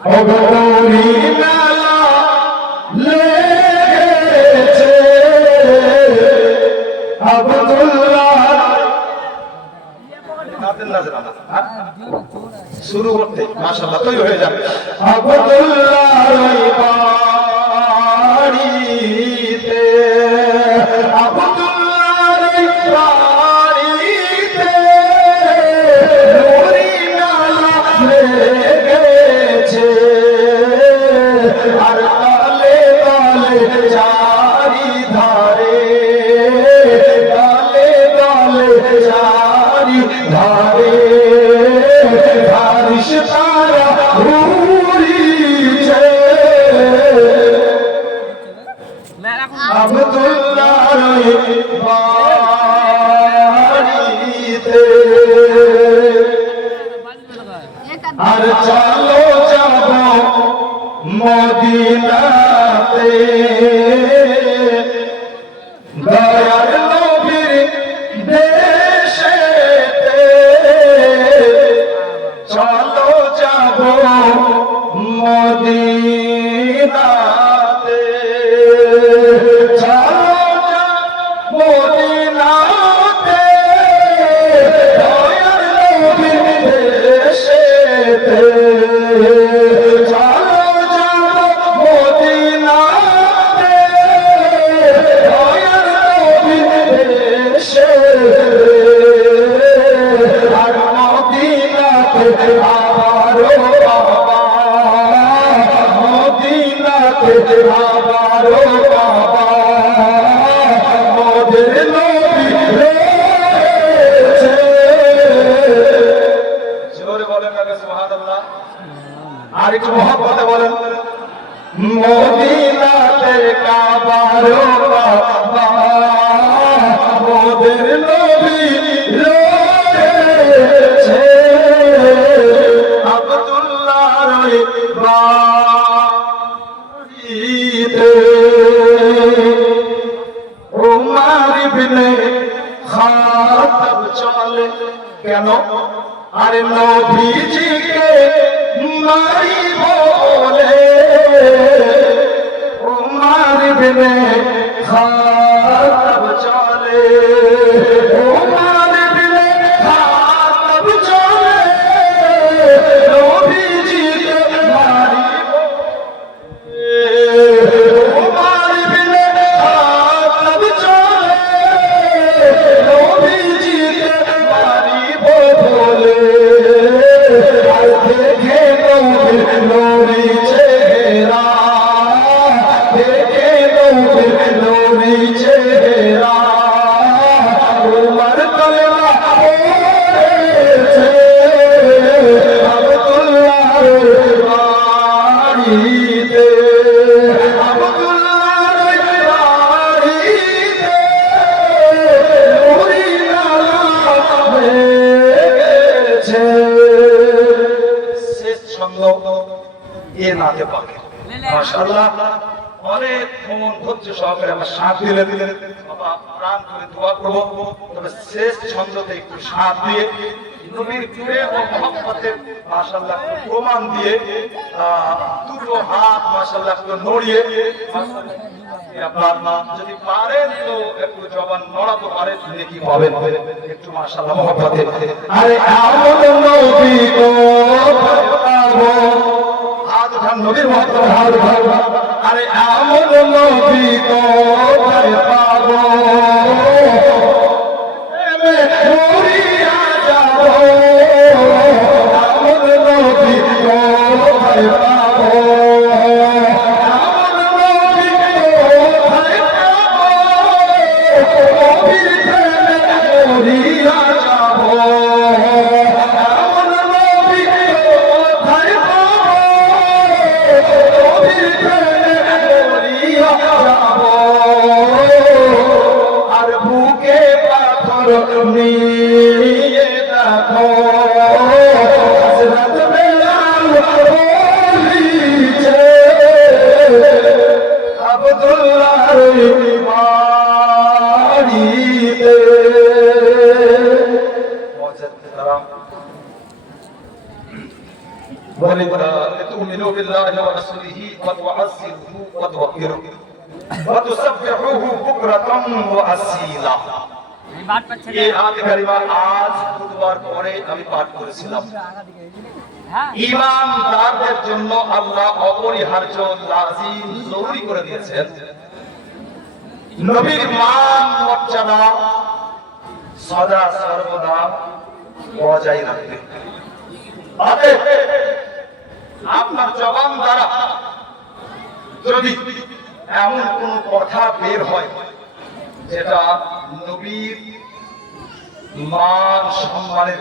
অগৌরী মেলা লেগেছে আব্দুল্লাহ শুরু করতে মাশাআল্লাহ তৈরি হয়ে যাবে আব্দুল্লাহ বাড়িতে আব্দুল্লাহ বাড়িতে নুরি মেলা লেগেছে আর তালে তালে চারি ধারে তালে তালে চারি ধারে বারিশ তারা ঘুরিছে আব্দুল্লাহ বাড়িতে আর চলো যাব মদিনাতে দয়ার নবীর দেশেতে চলো যাব মদিনাতে চলো যাব মদিনাতে দয়ার নবীর দেশেতে চলো যাব মদিনাতে দয়ার নবীর দেশেতে আর মদিনাতে আবারো বাবা মদিনাতে আবারো বাবা মোদের নবী রয়েছে জোরে বলেন না সুবহানাল্লাহ আর একটু মহব্বতে বলেন মদিনাতে কাবারো বাবা মোদের নবী রয়েছে আব্দুল্লাহর বাড়িতে উমর ইবনে খাত্তাব চলে কেন আরে নবীজিকে মারিব বলে উমর ইবনে খাত্তাব চলে উমর ইবনে খাত্তাব চলে নবীজিকে মারিব উমর ইবনে খাত্তাব চলে নবীজিকে মারিব বলে আর দেখে নবীর নূরি চেহারা দেখে নবীর নূরি চেহারা উমর কলমা পড়েছে আব্দুল্লাহর বাড়িতে আব্দুল্লাহর বাড়িতে নুরি মেলা লেগেছে শেষ ছন্দ এ নাতে পাকে মাশাআল্লাহ অনেক মন ধৈর্য সহকারে আমরা সাথ দিলে বাবা প্রাণ করে দোয়া করব তবে শেষ ছন্দতে একটু সাথ দিয়ে নবীর প্রেম ও মহব্বতের মাশাআল্লাহ প্রমাণ দিয়ে দুটো হাত মাশাআল্লাহ নড়িয়ে আপনার যদি পারেন তো একটু জবান নড়াতে পারেন নেকি পাবেন একটু মাশাআল্লাহ মহব্বতে আরে আমল নবী গো পাবো হাত উঠান নবীর মহব্বত হাত উঠান আরে আমল নবী গো পাবো মরিয়া যাবো আমল নবী গো পাবো আর বুকে পাথর নিয়ে দেখো হযরত বেলাল বলিছে আব্দুল্লাহর বাড়িতে বলি তুমিনু বিল্লাহি ওয়া রাসূলিহি ওয়া তুআজ্জিরুহু ওয়া তুওয়াক্কিরুহু ওয়া তুসাব্বিহুহু বুকরাতাম ওয়া আসীলা। এই আয়াত কারিমা আজ বুধবার পরে আমি পাঠ করেছিলাম। ঈমানদারদের জন্য আল্লাহ অপরিহার্য লাজিম জরুরি করে দিয়েছেন নবীর মান মর্যাদা সদা সর্বদা বজায় রাখবে। আপনার জবান দ্বারা যদি এমন কোন কথা বের হয় যেটা নবীর মান সম্মানের